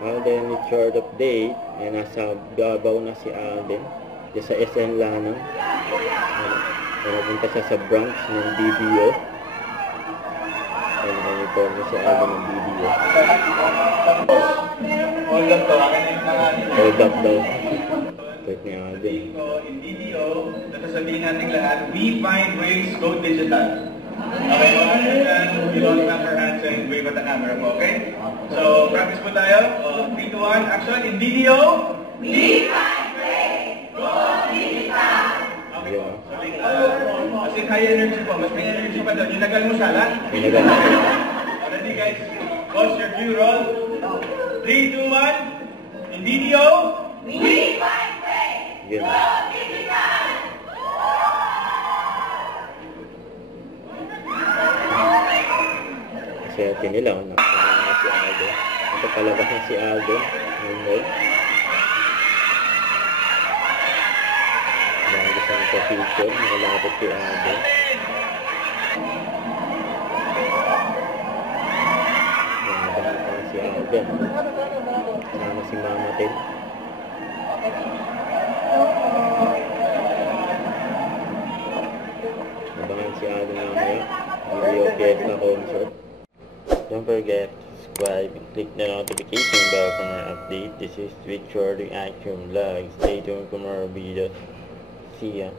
Alden with short update. Ayan, nasa Davao na si Alden. Diyan sa SN Lanang. Napunta siya sa branch ng BDO. Ayan, nag-report na si Alden ng BDO. Hold up to. Hold up daw. Tweet ni Alden. In BDO, nasasabihin natin lahat, we find ways, go digital. Okay, you don't clap your hands and wave at the camera po, okay? So, practice po tayo. 3, 2, 1, action. In video, we find ways, go digital. Okay po. So, as in high energy po, mas may energy pa doon. Yung nagalmusalan. Already guys, pause your view, roll. 3, 2, 1. In video, we find ways, go digital. Swerte nila, nakakalaga na si Aldo. Nakapalabas na si Aldo. Nungod. Dahil sa position, nakalapit si Aldo. Nakabangan pa si Aldo. Kasama si Mama Ted. Nabangan si Aldo mamaya. Video Fiesta Concert. Don't forget to subscribe and click the notification bell for more updates. This is Twitch Shorting Action Vlog. Stay tuned for more videos. See ya.